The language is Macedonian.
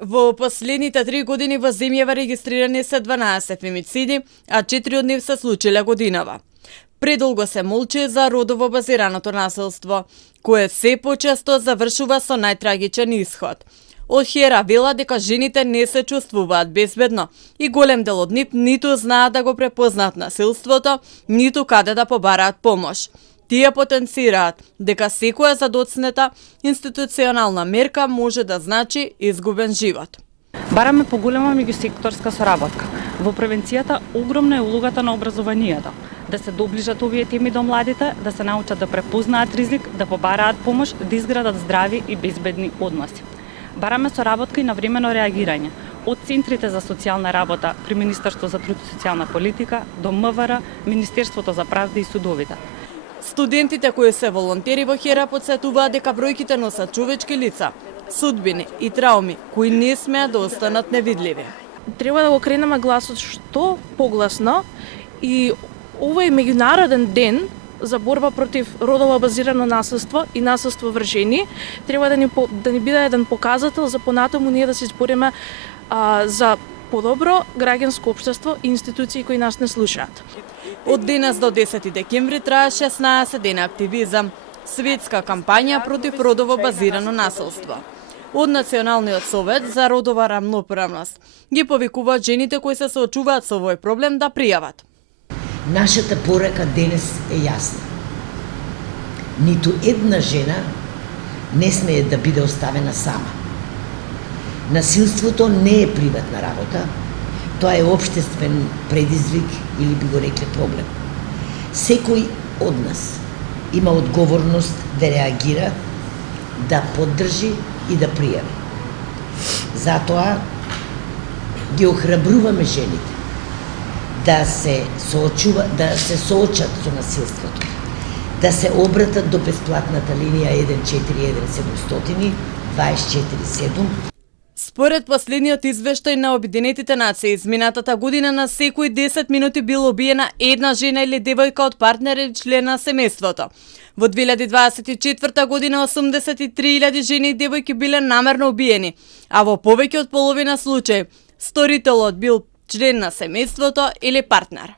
Во последните 3 години во земјава регистрирани се 12 фемициди, а 4 од нив се случиле годинава. Предолго се молчи за родово базираното насилство, кое се почесто завршува со најтрагичен исход. Од ХЕРА вела дека жените не се чувствуваат безбедно и голем дел од нив ниту знаат да го препознаат насилството, ниту каде да побараат помош. Тие потенцираат дека секоја задоцнета институционална мерка може да значи изгубен живот. Бараме поголема меѓусекторска соработка. Во превенцијата огромна е улогата на образованието. Да се доближат овие теми до младите, да се научат да препознаат ризик, да побараат помош, да изградат здрави и безбедни односи. Бараме соработка и на времено реагирање. Од центрите за социјална работа при Министерство за труд и социјална политика до МВР, Министерството за правда и судовите. Студентите кои се волонтери во ХЕРА потсетуваат дека бројките носат човечки лица, судбини и трауми кои не смеат да останат невидливи. Треба да го кренеме гласот што погласно и овој меѓународен ден за борба против родово базирано насилство и насилство врз жени треба да ни биде еден показател за понатаму ние да се избориме за подобро граѓанско општество и институции кои нас не слушаат. Од денес до 10 декември трае 16 дена активизам, светска кампања против родово базирано насилство. Од Националниот совет за родова рамноправност ги повикуваат жените кои се соочуваат со овој проблем да пријават. Нашата порака денес е јасна. Ниту една жена не смее да биде оставена сама. Насилството не е приватна работа, тоа е општествен предизвик или би го рекле проблем. Секој од нас има одговорност да реагира, да поддржи и да пријави. Затоа ги охрабруваме жените да се соочат со насилството, да се обратат до бесплатната линија 141 700 24/7. Според последниот извештај на Обединетите нации, изминатата година на секои 10 минути била убиена една жена или девојка од партнер или член на семејството. Во 2024 година 83.000 жени и девојки биле намерно убиени, а во повеќе од половина случаи сторителот бил член на семејството или партнер.